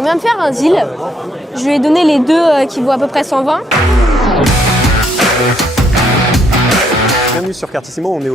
On vient de faire un deal. Je lui ai donné les deux qui vaut à peu près 120. Bienvenue sur Kartissimo, on est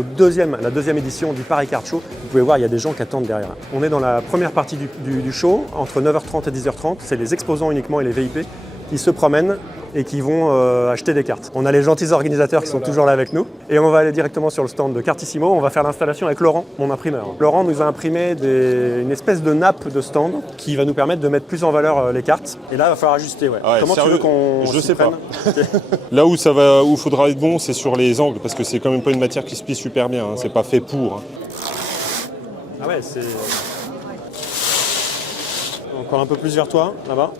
la deuxième édition du Paris Kart Show. Vous pouvez voir, il y a des gens qui attendent derrière. On est dans la première partie du show, entre 9h30 et 10h30. C'est les exposants uniquement et les VIP qui se promènent et qui vont acheter des cartes. On a les gentils organisateurs qui sont toujours là avec nous. Et on va aller directement sur le stand de Kartissimo. On va faire l'installation avec Laurent, mon imprimeur. Laurent nous a imprimé une espèce de nappe de stand qui va nous permettre de mettre plus en valeur les cartes. Et là, il va falloir ajuster. Ouais. Ouais, comment sérieux, tu veux qu'on Je sais prenne pas. Là où il faudra être bon, c'est sur les angles, parce que c'est quand même pas une matière qui se plie super bien. Hein. C'est pas fait pour. Hein. Ah ouais, c'est... Encore un peu plus vers toi, là-bas.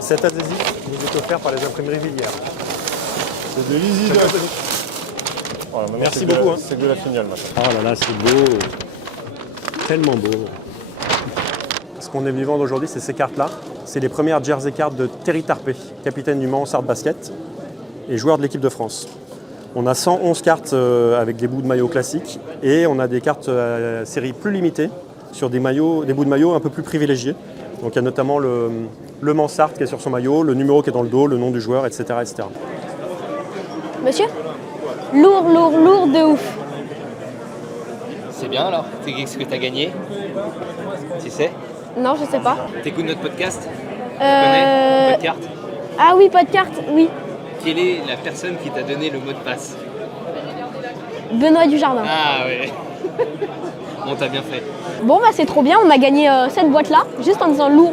Cet adhésif nous est offert par les imprimeries Villiers. C'est de l'easy voilà, merci beaucoup. C'est de la finale maintenant. Oh là là, c'est beau. Tellement beau. Ce qu'on est venu vendre aujourd'hui, c'est ces cartes-là. C'est les premières jersey cards de Thierry Tarpé, capitaine du Mans Sarthe Basket et joueur de l'équipe de France. On a 111 cartes avec des bouts de maillot classiques et on a des cartes série plus limitées sur des bouts de maillot un peu plus privilégiés. Donc il y a notamment le Mans Sarthe qui est sur son maillot, le numéro qui est dans le dos, le nom du joueur, etc. etc. Monsieur ? Lourd de ouf. C'est bien alors, qu'est-ce que t'as gagné? Tu sais? Non, je sais pas. T'écoutes notre podcast? Tu connais Podcast? Ah oui, podcast, oui. Quelle est la personne qui t'a donné le mot de passe? Benoît Dujardin. Ah ouais. Bon, t'as bien fait. Bon bah c'est trop bien, on a gagné cette boîte là, juste en disant lourd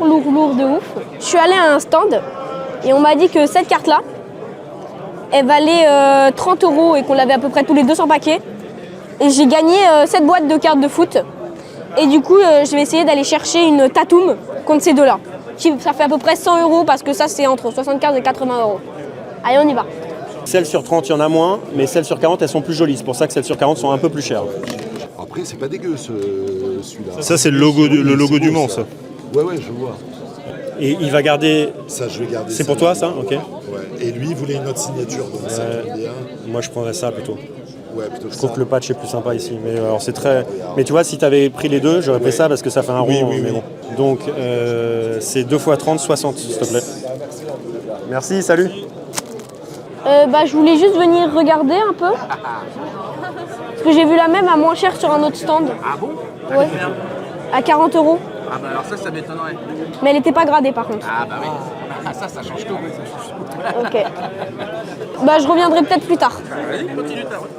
de ouf. Je suis allée à un stand et on m'a dit que cette carte là, elle valait 30 € et qu'on l'avait à peu près tous les 200 paquets. Et j'ai gagné cette boîte de cartes de foot. Et du coup je vais essayer d'aller chercher une Tatum contre ces deux là. Ça fait à peu près 100 € parce que ça c'est entre 75 et 80 €. Allez, on y va. Celles sur 30, il y en a moins, mais celles sur 40, elles sont plus jolies. C'est pour ça que celles sur 40 sont un peu plus chères. Après, c'est pas dégueu celui-là. Ça, c'est le logo du Mans, ça. Ouais, je vois. Et il va garder... Ça, je vais garder. C'est pour toi, ça? Ok. Ouais. Et lui, il voulait une autre signature, donc ça tombe bien. Moi, je prendrais ça plutôt. Ouais, plutôt que Je trouve que le patch est plus sympa ici. Mais alors, c'est très... Mais tu vois, si tu avais pris les deux, j'aurais pris ça parce que ça fait un rond. Oui. Bon. Donc, c'est 2 x 30, 60, s'il te plaît. Merci, salut. Je voulais juste venir regarder un peu. Parce que j'ai vu la même à moins cher sur un autre stand. Ah bon? Ouais. À 40 €. Ah bah alors ça m'étonnerait. Mais elle n'était pas gradée par contre. Ah bah oui. Ah, ça change tout. Ok. Je reviendrai peut-être plus tard. Vas-y, continue ta route.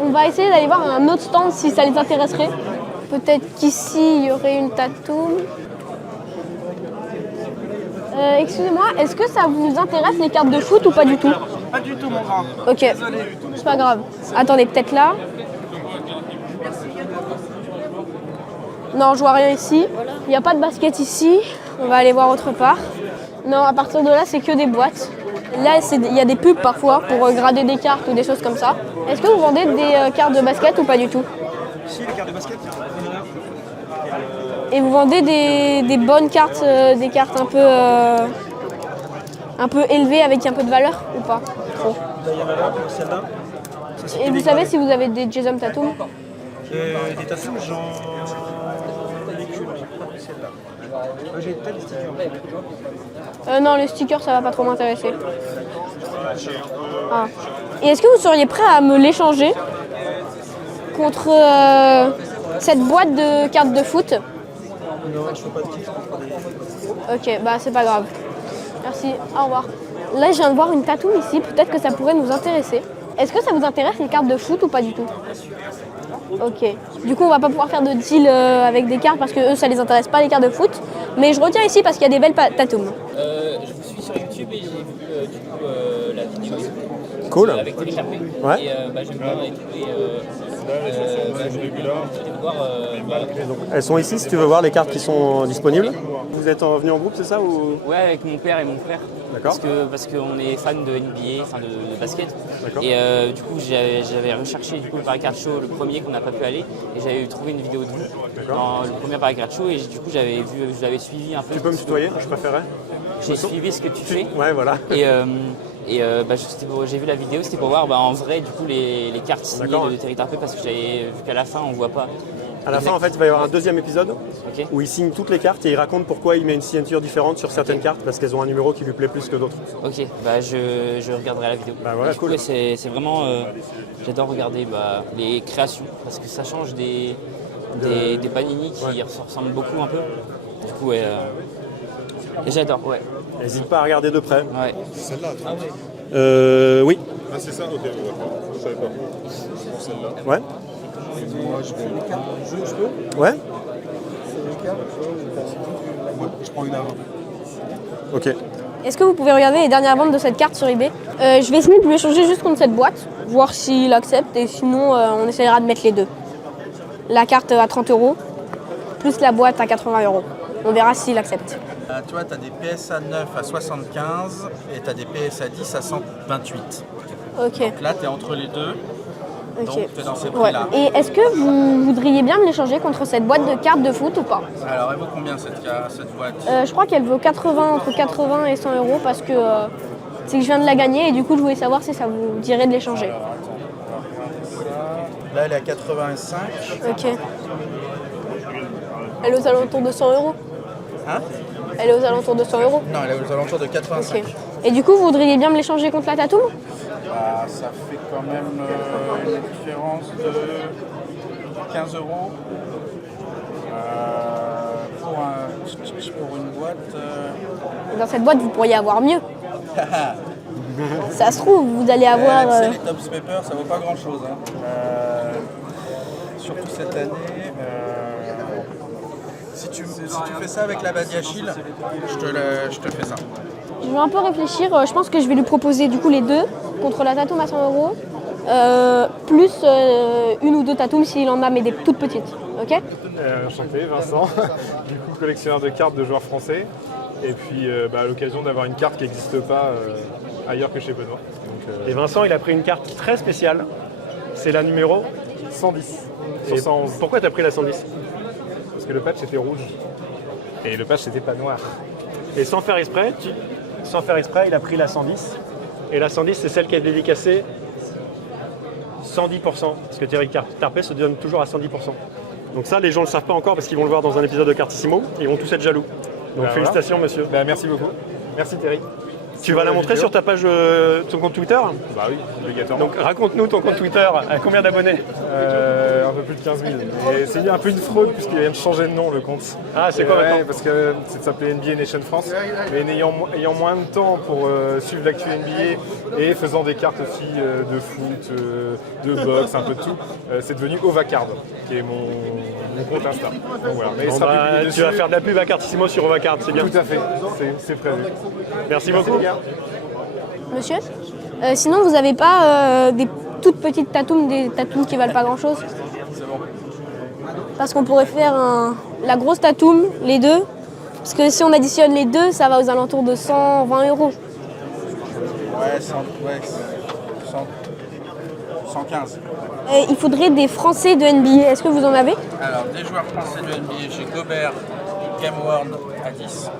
On va essayer d'aller voir un autre stand si ça les intéresserait. Peut-être qu'ici il y aurait une Tatum. Excusez-moi, est-ce que ça vous intéresse les cartes de foot ou pas du tout? Pas du tout mon grand. Ok, Désolé. c'est pas grave. Attendez, peut-être là. Non, je vois rien ici. Il n'y a pas de basket ici. On va aller voir autre part. Non, à partir de là, c'est que des boîtes. Là, il y a des pubs parfois pour grader des cartes ou des choses comme ça. Est-ce que vous vendez des cartes de basket ou pas du tout? Si, les cartes de basket. Et vous vendez des bonnes cartes, des cartes un peu élevées avec un peu de valeur ou pas? Trop. Il y en a là, celle-là. Et vous savez si vous avez des Jason Tatum? Des Tatum, j'en ai qu'une. Celle-là. J'ai peut-être des stickers. Non, les stickers, ça va pas trop m'intéresser. Ah. Et est-ce que vous seriez prêt à me l'échanger contre cette boîte de cartes de foot? Non, je fais pas de kiff. Ok, c'est pas grave. Merci, au revoir. Là, je viens de voir une Tatum ici, peut-être que ça pourrait nous intéresser. Est-ce que ça vous intéresse les cartes de foot ou pas du tout? Ok. Du coup, on va pas pouvoir faire de deal avec des cartes parce que eux, ça les intéresse pas les cartes de foot. Mais je retiens ici parce qu'il y a des belles Tatum. Je vous suis sur YouTube et j'ai vu la vidéo Cool. avec Thierry Tarpé. Ouais. Et j'aime bien et tout. Et je vais voir. Donc, elles sont ici si tu veux voir les cartes qui sont disponibles. Vous êtes venu en groupe, c'est ça ou... Ouais, avec mon père et mon frère. D'accord. Parce qu'on est fan de NBA, enfin de basket. D'accord. Et du coup, j'avais recherché le Paris Kart Show, le premier qu'on n'a pas pu aller, et j'avais trouvé une vidéo de vous dans le premier Paris Kart Show, et du coup, je l'avais suivi un peu. Tu peux me tutoyer, je préférais. J'ai suivi ce que tu fais. Ouais, voilà. J'ai vu la vidéo, c'était pour voir en vrai du coup les cartes signées D'accord. de Thierry Tarpé, parce que j'avais vu qu'à la fin on voit pas. À la fin, en fait, il va y avoir un deuxième épisode Ok. où il signe toutes les cartes et il raconte pourquoi il met une signature différente sur certaines cartes parce qu'elles ont un numéro qui lui plaît plus que d'autres. Ok, bah je regarderai la vidéo. Bah voilà, Du coup, cool. ouais, c'est vraiment. J'adore regarder les créations parce que ça change des panini qui ressemblent beaucoup un peu. Du coup, ouais. Et j'adore, ouais. N'hésite pas à regarder de près. Ouais. Celle-là, toi. Oui. Ah, c'est ça? Ok, d'accord. Je savais pas. Celle-là. Ouais. Moi, je vais. Ouais. Je prends une avant. Ok. Est-ce que vous pouvez regarder les dernières ventes de cette carte sur eBay? Je vais essayer de lui échanger juste contre cette boîte, voir s'il accepte et sinon on essaiera de mettre les deux. La carte à 30 € plus la boîte à 80 €. On verra s'il accepte. Tu vois, tu as des PSA 9 à 75 et tu as des PSA 10 à 128. Ok. Donc là, tu es entre les deux. Ok. Donc, tu es dans ces Ouais. prix-là. Et est-ce que vous voudriez bien me l'échanger contre cette boîte de cartes de foot ou pas? Alors, elle vaut combien cette boîte? Je crois qu'elle vaut entre 80 et 100 € parce que c'est que je viens de la gagner et du coup je voulais savoir si ça vous dirait de l'échanger. Là, elle est à 85. Ok. Elle est aux alentours de 100 €. Hein? Elle est aux alentours de 100 €. Non, elle est aux alentours de 85. Ok. Et du coup, vous voudriez bien me l'échanger contre la Tatum? Bah, ça fait quand même une différence de 15 €. Pour une boîte. Dans cette boîte, vous pourriez avoir mieux. Ça se trouve, vous allez avoir... C'est les Tops Paper, ça vaut pas grand chose. Surtout cette année. Si tu fais ça avec la Badiachil, je te fais ça. Je vais un peu réfléchir. Je pense que je vais lui proposer du coup les deux contre la Tatum à 100 €. Plus une ou deux Tatum s'il en a, mais des toutes petites. Ok? Enchanté, Vincent, du coup collectionneur de cartes de joueurs français, et puis à l'occasion d'avoir une carte qui n'existe pas ailleurs que chez Benoît. Donc, Et Vincent, il a pris une carte très spéciale. C'est la numéro 110 Et sur 111, pourquoi tu as pris la 110? parce que le patch était rouge, et le patch n'était pas noir. Et sans faire exprès, il a pris la 110. Et la 110, c'est celle qui est dédicacée 110%. Parce que Thierry Tarpé se donne toujours à 110%. Donc ça, les gens ne le savent pas encore parce qu'ils vont le voir dans un épisode de Cartissimo. Ils vont tous être jaloux. Donc Bah, félicitations, monsieur. Bah, merci beaucoup. Merci Thierry. Tu vas la montrer sur ta page, ton compte Twitter? Bah oui, obligatoirement. Donc raconte-nous ton compte Twitter. À combien d'abonnés? Un peu plus de 15 000. Et c'est un peu une fraude puisqu'il vient de changer de nom le compte. Ah, c'est quoi maintenant? Parce que ça s'appelait NBA Nation France. Mais ayant moins de temps pour suivre l'actu NBA et faisant des cartes aussi de foot, de boxe, un peu de tout, c'est devenu Ovacard, qui est mon compte Insta. Donc voilà. Mais il Bon, sera bah, publié tu dessus. vas faire de la pub à Cartissimo sur Ovacard, c'est bien. Tout à fait, c'est prévu. Merci beaucoup. Monsieur, sinon, vous n'avez pas des toutes petites Tatum, des Tatum qui valent pas grand-chose? C'est bon. Parce qu'on pourrait faire la grosse Tatum, les deux. Parce que si on additionne les deux, ça va aux alentours de 120 €. Ouais, 115. Et il faudrait des Français de NBA. Est-ce que vous en avez? Alors, des joueurs français de NBA, j'ai Gobert, Cam Ward à 10.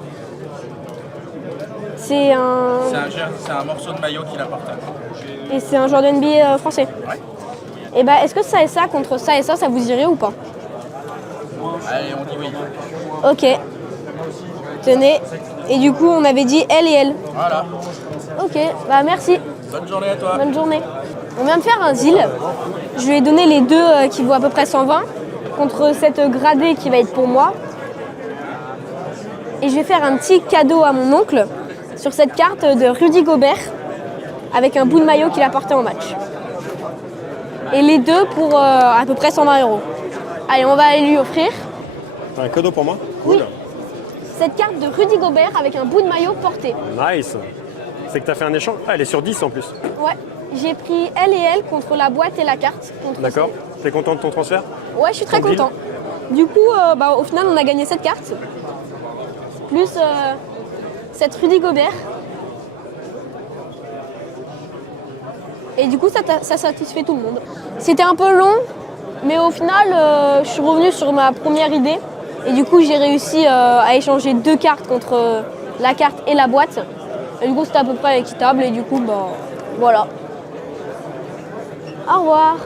C'est un... C'est un morceau de maillot qu'il apporte. Et c'est un joueur de NBA français. Ouais. Et bah, est-ce que ça et ça contre ça et ça vous irait ou pas? Allez, on dit oui. Ok. Tenez. Et du coup, on avait dit elle et elle. Voilà. Ok, bah merci. Bonne journée à toi. Bonne journée. On vient de faire un deal. Je lui ai donné les deux qui vaut à peu près 120 contre cette gradée qui va être pour moi. Et je vais faire un petit cadeau à mon oncle sur cette carte de Rudy Gobert avec un bout de maillot qu'il a porté en match. Et les deux pour à peu près 120 €. Allez, on va aller lui offrir T'as un cadeau pour moi? oui, cette carte de Rudy Gobert avec un bout de maillot porté. Nice. C'est que t'as fait un échange. Ah, elle est sur 10 en plus. Ouais, j'ai pris elle et elle contre la boîte et la carte. contre D'accord. T'es content de ton transfert? Ouais, je suis très Ton deal. content. Du coup, au final, on a gagné cette carte. Plus cette Rudy Gobert. Et du coup, ça satisfait tout le monde. C'était un peu long, mais au final, je suis revenue sur ma première idée. Et du coup, j'ai réussi à échanger deux cartes contre la carte et la boîte. Et du coup, c'était à peu près équitable. Et du coup, voilà. Au revoir.